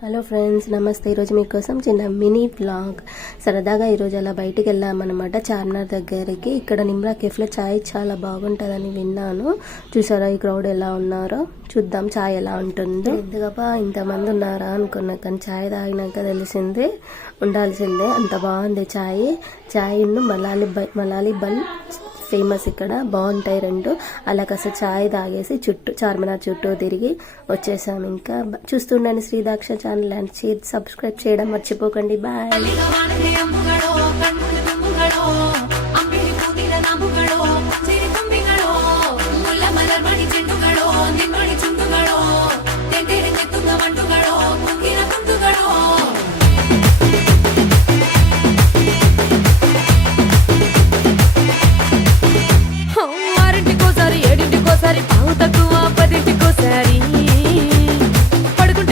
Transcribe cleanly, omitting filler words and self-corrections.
Hello friends, నమస్తే. ఈరోజు మీకోసం చిన్న మినీ బ్లాగ్. సరదాగా ఈరోజు అలా బయటికి వెళ్ళామన్నమాట చార్మినార్ దగ్గరికి. ఇక్కడ నిమ్రా కేఫ్లో చాయ్ చాలా బాగుంటుందని విన్నాను. చూసారా ఈ క్రౌడ్ ఎలా ఉన్నారో? చూద్దాం చాయ్ ఎలా ఉంటుందో. ఎందుకబ్బా ఇంతమంది ఉన్నారా అనుకున్నా, కానీ చాయ్ తాగినాక తెలిసిందే ఉండాల్సిందే, అంత బాగుంది చాయ్. చాయ్ మలాలి బన్ ఫేమస్ ఇక్కడ, బాగుంటాయి రెండు. అలా కాస్త చాయ్ తాగేసి చార్మినార్ చుట్టూ తిరిగి వచ్చేసాం. ఇంకా చూస్తుండండి శ్రీదాక్ష ఛానల్ అండ్ సబ్స్క్రైబ్ చేయడం మర్చిపోకండి. బాయ్.